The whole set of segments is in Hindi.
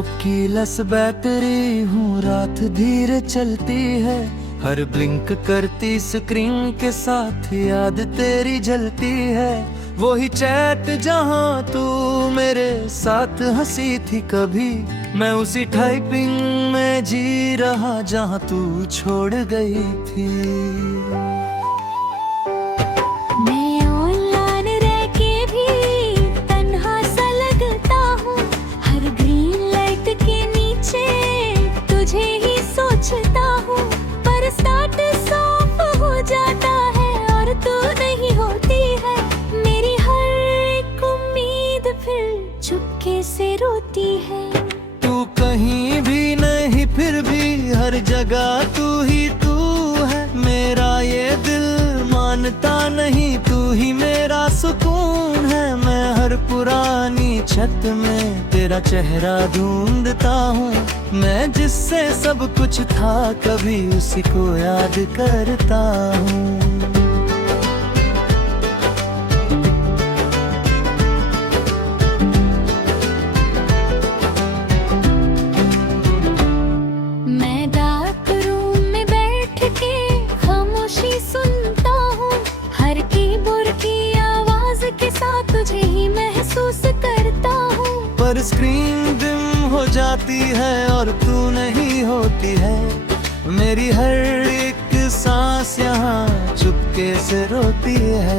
लैपटॉप की लस बैटरी हूँ, रात धीरे चलती है। हर ब्लिंक करती स्क्रीन के साथ याद तेरी जलती है। वही चैट जहाँ तू मेरे साथ हंसी थी कभी, मैं उसी टाइपिंग में जी रहा जहाँ तू छोड़ गई थी। मैं ऑनलाइन रह के भी तन्हा सा लगता हूँ, हर ग्रीन लाइट के नीचे तुझे ही सोचता हूँ। पर स्टेटस ऑफ हो जाता है और तू नहीं होती है। मेरी हर एक उम्मीद फिर चुपके से रोती है। तू कहीं भी नहीं फिर भी हर जगह तू ही तू है। मेरा ये दिल मानता नहीं, तू ही मेरा सुकून है। मैं हर पुरानी छत में तेरा चेहरा ढूंढता हूँ। मैं जिससे सब कुछ था कभी उसी को याद करता हूँ। मैं डार्क रूम में बैठ के खामोशी सुनता हूँ, हर कीबोर्ड की आवाज के साथ तुझे ही महसूस करता हूँ। पर स्क्रीन डिम हो जाती है और तू नहीं होती है। मेरी हर एक सांस यहाँ चुपके से रोती है।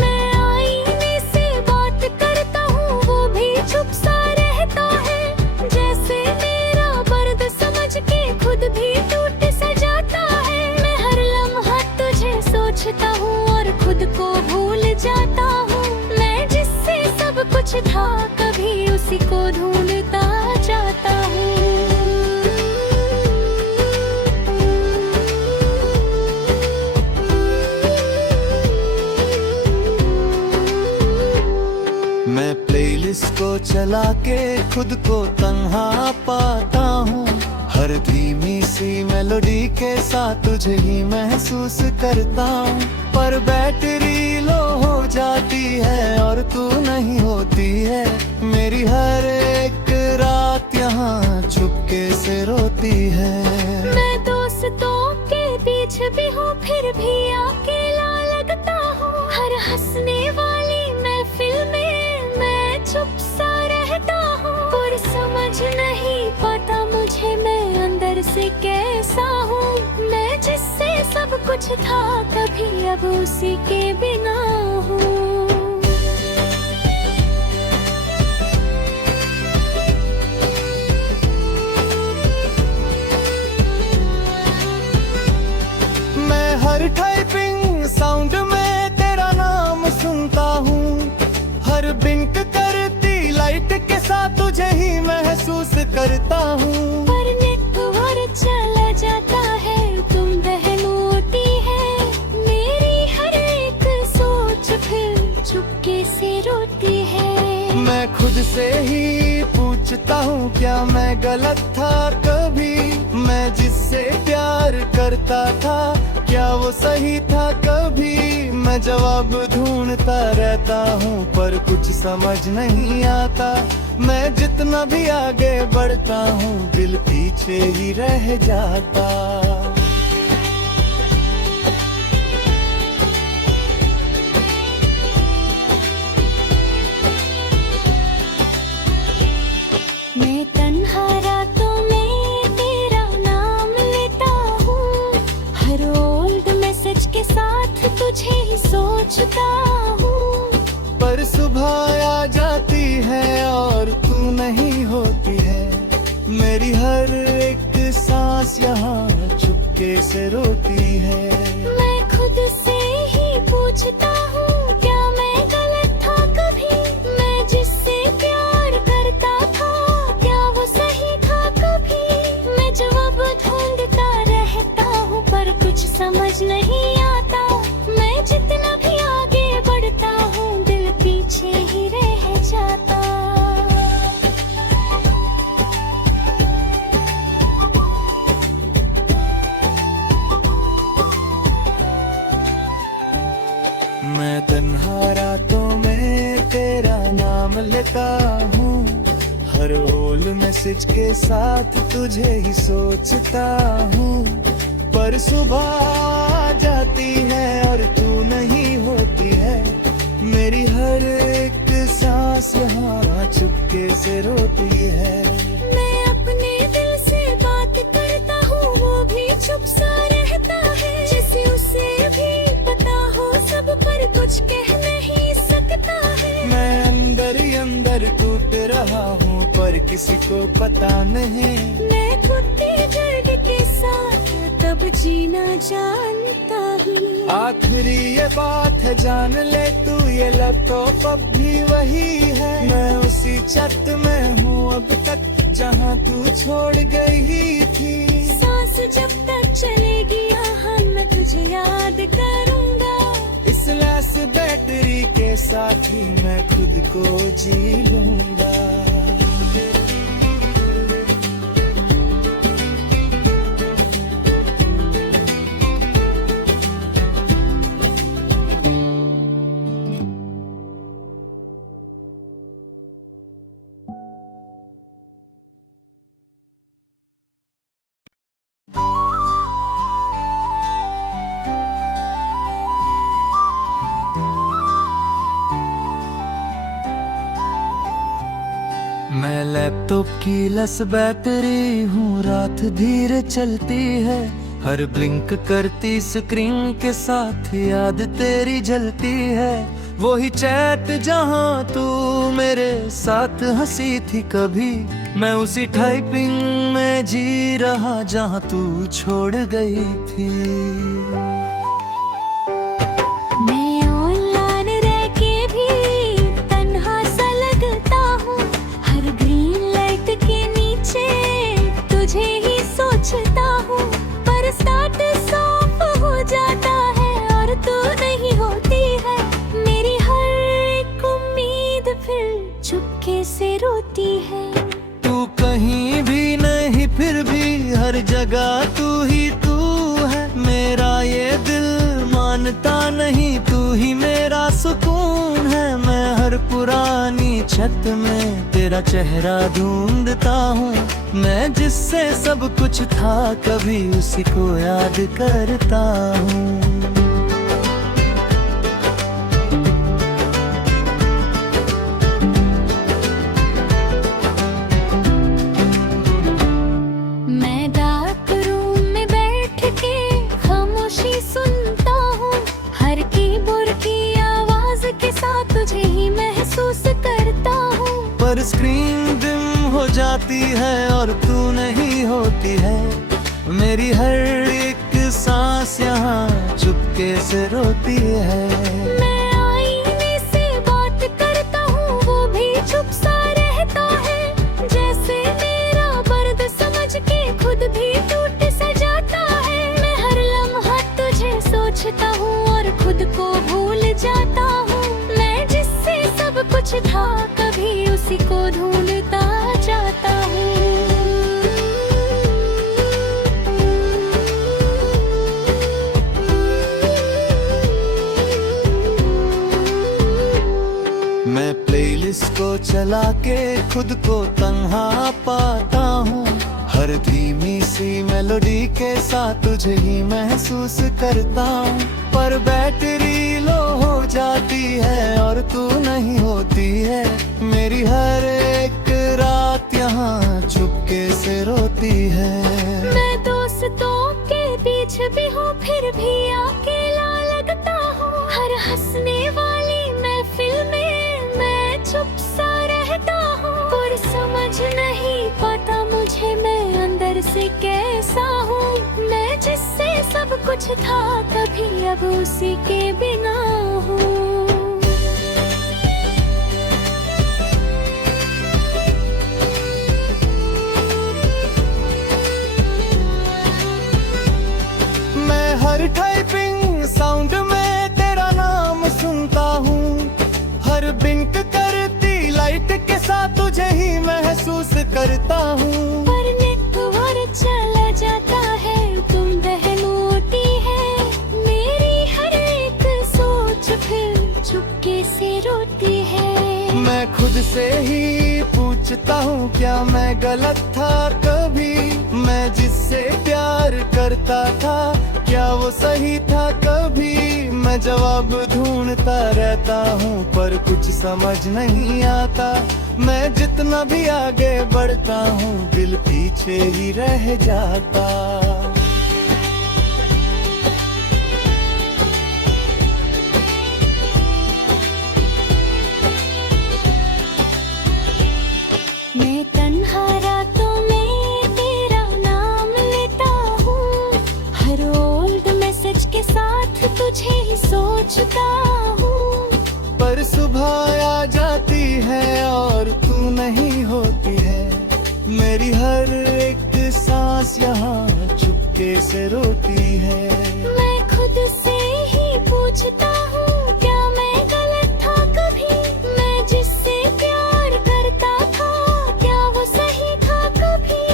मैं आईने से बात करता हूँ, वो भी चुप सा रहता है। जैसे मेरा दर्द समझ के खुद भी टूट सा जाता है। मैं हर लम्हा तुझे सोचता हूँ और खुद को भूल जाता हूँ। मैं जिससे सब कुछ था कभी उसी को ढूंढता जाता हूँ। मैं प्लेलिस्ट को चला के खुद को तन्हा पाता हूँ। हर धीमी सी मेलोडी के साथ तुझे ही महसूस करता हूँ। पर बैटरी लो हो जाती है और तू नहीं होती है। मेरी हर एक रात यहाँ चुपके से रोती है। मैं दोस्तों के बीच भी हूँ फिर भी अकेला लगता हूँ। हर हंसने वाली महफिल में मैं चुप सा रहता हूँ। और समझ नहीं पाता मुझे मैं अंदर से कैसा हूँ। मैं जिससे सब कुछ था कभी अब उसी के बिना हूँ। मैं हर टाइपिंग साउंड में तेरा नाम सुनता हूँ। हर ब्लिंक करती लाइट के साथ तुझे ही महसूस करता हूँ। पर नेटवर्क चला जाता है, तुम बहन होती है। मेरी हर एक सोच फिर चुपके से रोती है। मैं खुद से ही पूछता हूँ क्या मैं गलत था कभी। मैं जिससे प्यार करता था क्या वो सही था कभी। मैं जवाब ढूंढता रहता हूँ पर कुछ समझ नहीं आता। मैं जितना भी आगे बढ़ता हूँ दिल पीछे ही रह जाता। मैं तन्हा रातों में तेरा नाम लेता हूँ, हर ओल्ड मैसेज के साथ तुझे ही सोचता हूँ। पर सुबह आ जाती है और तू नहीं होती है। मेरी हर एक सांस यहाँ चुपके से रोती है। मैं खुद से ही पूछता हूँ क्या मैं गलत था कभी। मैं जिससे प्यार करता था क्या वो सही था कभी। मैं जवाब ढूंढता रहता हूँ पर कुछ समझ नहीं आता। मैं जितना भी आगे बढ़ता हूँ दिल पीछे ही रह जाता। मैं तन्हा रातों में तेरा नाम लेता हूँ। हर हर ओल मैसेज के साथ तुझे ही सोचता हूँ, पर सुबह आ जाती है और तू नहीं होती है। मेरी हर एक सांस यहाँ चुपके से रोती है। मैं अपने दिल से बात करता हूँ, वो भी चुप सा रहता है। जैसे उसे भी पता हो सब, पर कुछ कह नहीं सकता है। मैं अंदर ही अंदर टूट रहा हूँ, पर किसी को पता नहीं। मैं कुत्ते दर्द के साथ तब जीना जानता हूँ। आखिरी ये बात है जान ले तू, ये लैपटॉप अब भी वही है। मैं उसी छत में हूँ अब तक जहाँ तू छोड़ गई थी। सांस जब तक चलेगी यहाँ मैं तुझे याद करूँगा। इस लैस बैटरी के साथ ही मैं खुद को जी लूँगा। मैं लैपटॉप की लस बैटरी हूँ, रात धीरे चलती है। हर ब्लिंक करती स्क्रीन के साथ याद तेरी जलती है। वही चैट जहाँ तू मेरे साथ हंसी थी कभी, मैं उसी टाइपिंग में जी रहा जहाँ तू छोड़ गई थी। मैं ऑनलाइन रह के भी तन्हा सा लगता हूँ, हर ग्रीन लाइट के नीचे तुझे ही सोचता हूँ। पर स्टेटस ऑफ हो जाता है और तू नहीं होती है। मेरी हर एक उम्मीद फिर चुपके से रोती है। तू कहीं भी नहीं फिर भी हर जगह तू ही तू है। मेरा ये दिल मानता नहीं, तू ही मेरा सुकून है। मैं हर पुरानी छत में तेरा चेहरा ढूंढता हूँ। मैं जिससे सब कुछ था कभी उसी को याद करता हूँ। मैं डार्क रूम में बैठ के खामोशी सुनता हूँ, हर कीबोर्ड की आवाज के साथ तुझे ही महसूस करता हूँ। पर स्क्रीन डिम हो जाती है और तू नहीं होती है। मेरी हर एक सांस यहाँ चुपके से रोती है। मैं आईने से बात करता हूँ, वो भी चुप सा रहता है। जैसे मेरा दर्द समझ के खुद भी टूट सा जाता है। मैं हर लम्हा तुझे सोचता हूँ और खुद को भूल जाता हूँ। मैं जिससे सब कुछ था कभी उसी को ढूंढता जाता हूँ। मैं प्लेलिस्ट को चला के खुद को तन्हा पाता हूँ। हर धीमी सी मेलोडी के साथ तुझे ही महसूस करता हूँ। पर बैटरी लो हो जाती है और तू नहीं होती है। मेरी हर एक रात यहाँ चुपके से रोती है। मैं दोस्तों के बीच भी हूँ फिर भी अकेला लगता हूँ। हर हंसने वाली महफिल में मैं चुप सा रहता हूँ। पर समझ नहीं पाता मुझे मैं अंदर से कैसा हूँ। मैं जिससे सब कुछ था कभी अब उसी के बिना हूँ। मैं हर टाइपिंग साउंड में तेरा नाम सुनता हूँ। हर ब्लिंक करती लाइट के साथ तुझे ही महसूस करता हूँ। पर नेटवर्क चला जाता है, तुम बहनोती है। मेरी हर एक सोच फिर चुपके से रोती है। मैं खुद से ही पूछता सोचता हूँ क्या मैं गलत था कभी, मैं जिससे प्यार करता था क्या वो सही था कभी। मैं जवाब ढूंढता रहता हूँ पर कुछ समझ नहीं आता। मैं जितना भी आगे बढ़ता हूँ दिल पीछे ही रह जाता। मैं तन्हा रातों में तेरा नाम लेता हूँ, हर ओल्ड मैसेज के साथ तुझे ही सोचता हूँ। पर सुबह आ जाती है और तू नहीं होती है, मेरी हर एक सांस यहाँ चुपके से रोती है। मैं खुद से ही पूछता हूँ क्या मैं गलत था कभी, मैं जिससे प्यार करता था क्या वो सही था कभी।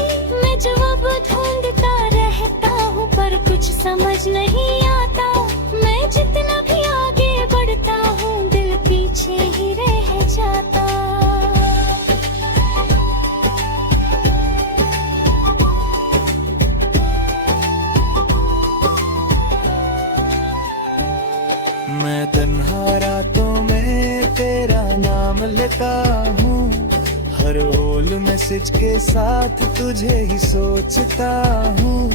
मैं जवाब ढूंढता रहता हूँ पर कुछ समझ नहीं आता। मैं जितना भी आगे बढ़ता हूँ दिल पीछे ही रह जाता। मैं तन्हा रातों में तेरा नाम लेता हूँ, हर ओल्ड मैसेज के साथ तुझे ही सोचता हूँ।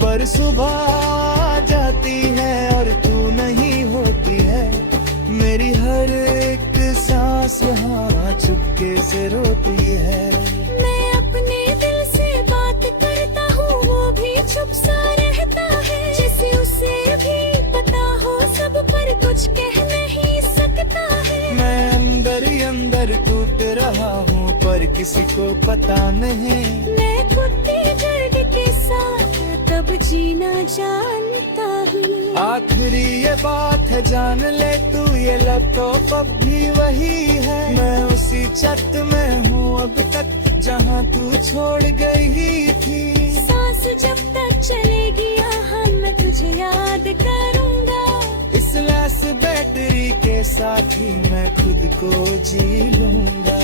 पर सुबह आ जाती है और तू नहीं होती है, मेरी हर एक सांस यहाँ चुपके से रोती है। मैं अपने दिल से बात करता हूँ वो भी चुप सा रहता है, जैसे उसे भी पता हो सब पर कुछ कह नहीं सकता है। मैं अंदर ही अंदर टूट रहा हूँ पर किसी को पता नहीं। मैं कुत्ते दर्द के साथ तब जीना जानता हूँ। आखिरी ये बात है जान ले तू, ये लैपटॉप अब भी वही है। मैं उसी छत में हूँ अब तक जहाँ तू छोड़ गई थी। सांस जब तक चलेगी यहाँ मैं तुझे याद करूँगा। इस लेस बैटरी के साथ ही मैं खुद को जी लूँगा।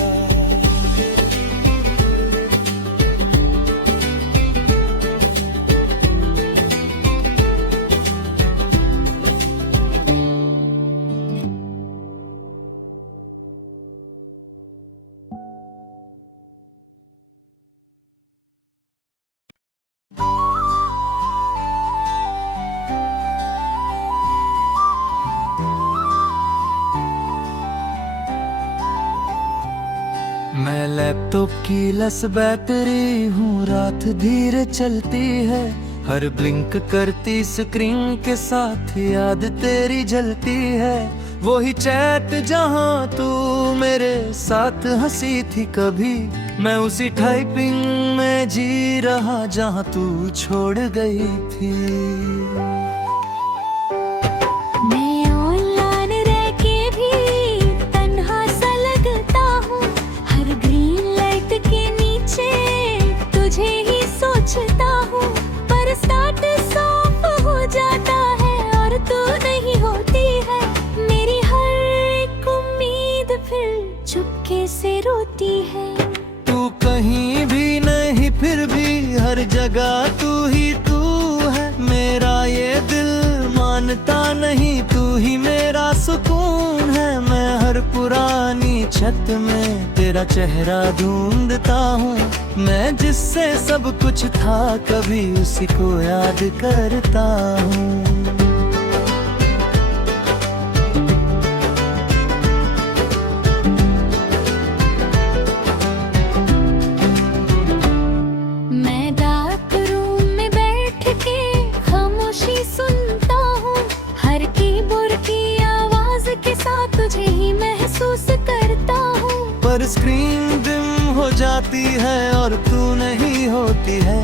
मैं लैपटॉप की लस बैटरी हूँ, रात धीरे चलती है, हर ब्लिंक करती स्क्रीन के साथ याद तेरी जलती है। वही चैट जहाँ तू मेरे साथ हंसी थी कभी, मैं उसी टाइपिंग में जी रहा जहाँ तू छोड़ गई थी। मैं ऑनलाइन रह के भी तन्हा सा लगता हूँ, हर ग्रीन लाइट के नीचे तुझे ही सोचता हूँ। पर स्टार्ट ऑफ हो जाता है और तू नहीं होती है, मेरी हर एक उम्मीद फिर चुपके से रोती है। तू कहीं भी नहीं फिर भी हर जगह तू ही तू है, मेरा ये दिल मानता नहीं, तू ही मेरा सुकून है। मैं हर पुरानी छत में तेरा चेहरा ढूंढता हूँ, मैं जिससे सब कुछ था कभी उसी को याद करता हूँ। मैं डार्क रूम में बैठ के खामोशी सुनता हूँ, हर कीबोर्ड की आवाज के साथ तुझे ही महसूस करता हूँ। पर स्क्रीन डिम हो जाती है और तू नहीं होती है,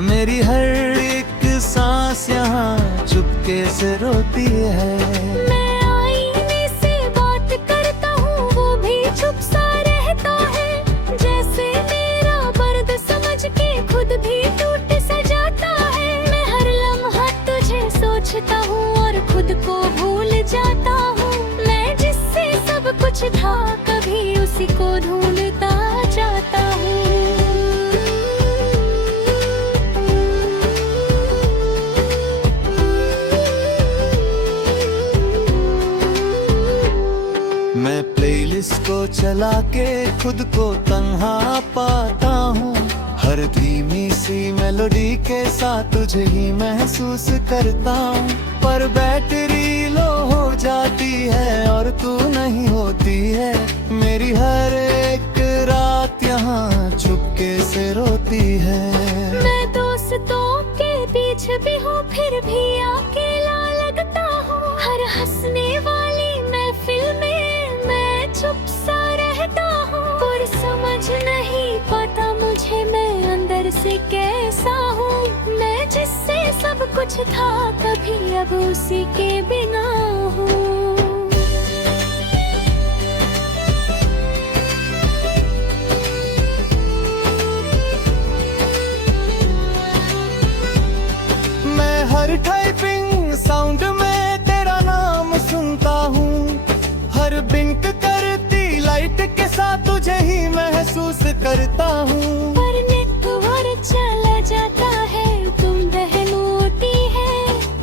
मेरी हर एक सांस यहाँ चुपके से रोती है। मैं आईने से बात करता हूँ वो भी चुप सा रहता है, जैसे मेरा दर्द समझ के खुद भी टूट सा जाता है। मैं हर लम्हा तुझे सोचता हूँ और खुद को भूल जाता हूँ, मैं जिससे सब कुछ था कभी उसी को ढूंढता जाता जला के खुद को तन्हा पाता हूँ। हर धीमी सी मेलोडी के साथ तुझे ही महसूस करता हूँ। पर बैटरी लो हो जाती है और तू नहीं होती है। मेरी हर एक रात यहाँ चुपके से रोती है। मैं दोस्तों के बीच भी हूँ फिर भी अकेला लगता हूँ। हर हंसने वाली महफिल में मैं चुप सा रहता हूँ। और समझ नहीं पाता मुझे मैं अंदर से कैसा हूँ। मैं जिससे सब कुछ था कभी अब उसी के बिना हूँ। हर टाइपिंग साउंड में तेरा नाम सुनता हूँ। हर ब्लिंक करती लाइट के साथ तुझे ही महसूस करता हूँ। पर नेटवर्क चला जाता है तुम बहनोती है।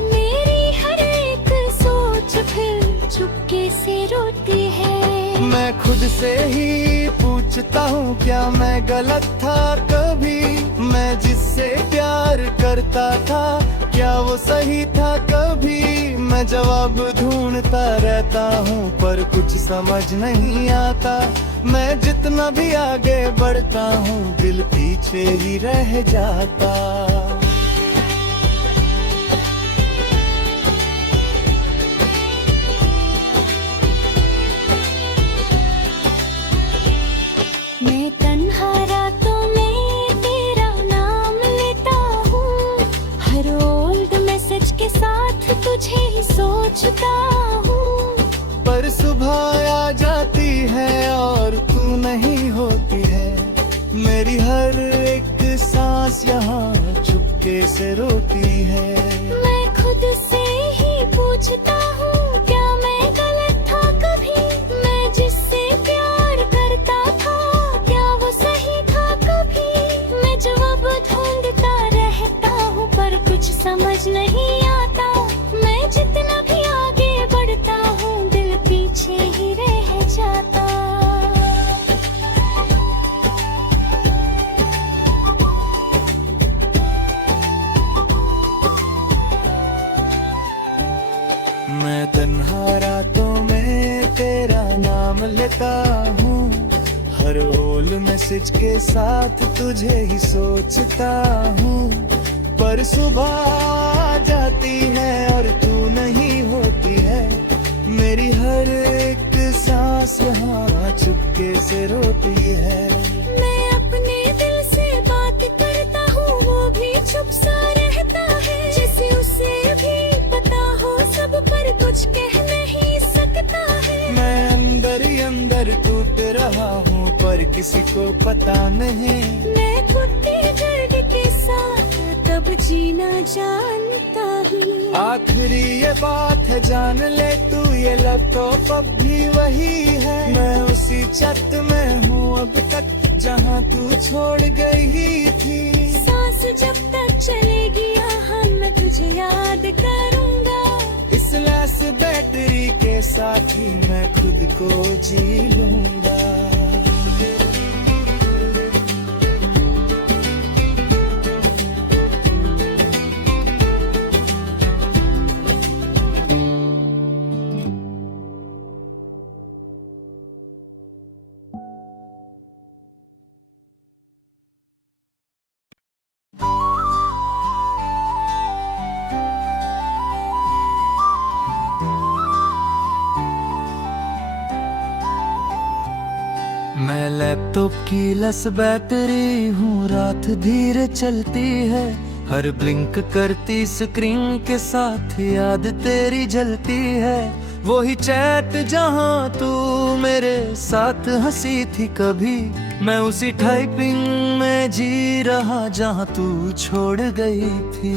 मेरी हर एक सोच फिर चुपके से रोती है। मैं खुद से ही पूछता हूँ क्या मैं गलत था कभी। मैं जिससे प्यार करता था क्या वो सही था कभी। मैं जवाब ढूंढता रहता हूँ पर कुछ समझ नहीं आता। मैं जितना भी आगे बढ़ता हूँ दिल पीछे ही रह जाता। मैं तन्हा रातों में तेरा नाम लेता हूँ। हर ओल्ड मैसेज के साथ तुझे ही सोचता हूँ। पर सुबह आ जाती है और तू नहीं होती है। मेरी हर एक सांस यहाँ चुपके से रोती है। मैं खुद से ही पूछता हूँ क्या मैं गलत था कभी। मैं जिससे प्यार करता था क्या वो सही था कभी। मैं जवाब ढूंढता रहता हूँ पर कुछ समझ नहीं आता। मैं जितना भी आगे बढ़ता हूँ दिल पीछे ही रह जाता। मैं तन्हा रातों में तेरा नाम लेता हूँ। हर ओल मैसेज के साथ तुझे ही सोचता हूँ। पर सुबह आ जाती है और तू नहीं होती है। मेरी हर एक सांस यहाँ चुपके से रोती है। मैं अपने दिल से बात करता हूँ वो भी चुप सा रहता है। जैसे उसे भी पता हो सब पर कुछ कह नहीं सकता है। मैं अंदर ही अंदर टूट रहा हूँ पर किसी को पता नहीं। मैं खुद के दर्द के साथ तब जीना जानता हूँ। आखिरी ये बात है जान ले तू ये लैपटॉप अब भी वही है। मैं उसी छत में हूँ अब तक जहाँ तू छोड़ गई थी। सांस जब तक चलेगी यहाँ मैं तुझे याद करूँगा। इस लैस बैटरी के साथ ही मैं खुद को जी लूँगा। मैं लैपटॉप की लस बैटरी हूँ रात धीरे चलती है। हर ब्लिंक करती स्क्रीन के साथ याद तेरी जलती है। वही चैट जहाँ तू मेरे साथ हंसी थी कभी। मैं उसी टाइपिंग में जी रहा जहाँ तू छोड़ गई थी।